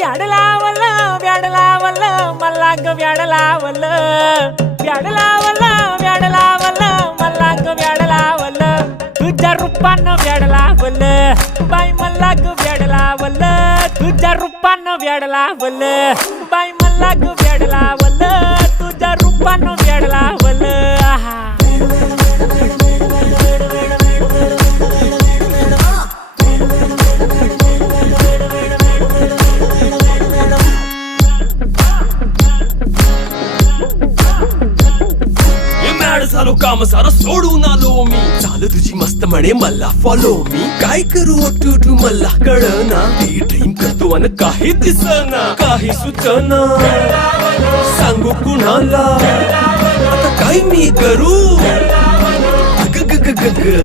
व्याड लावलं व्याड लावलं मला ग व्याड लावलं व्याड लावलं व्याड लावलं मला ग व्याड लावलं तुझ्या रूपानं व्याड लावलं बाई मला ग व्याड लावलं तुझ्या रूपानं व्याड लावलं बाई मला ग व्याड लावलं तुझ्या रूपानं व्याड लावलं आहा झालो काम सारं सोडून आलो मी चाल तुझी मस्त म्हणे मला फॉलो मी काय करू टू मला कळना ती ड्रीम करतो आणि काही दिसना काही सुचना सांगू कुणाला आता काय मी करू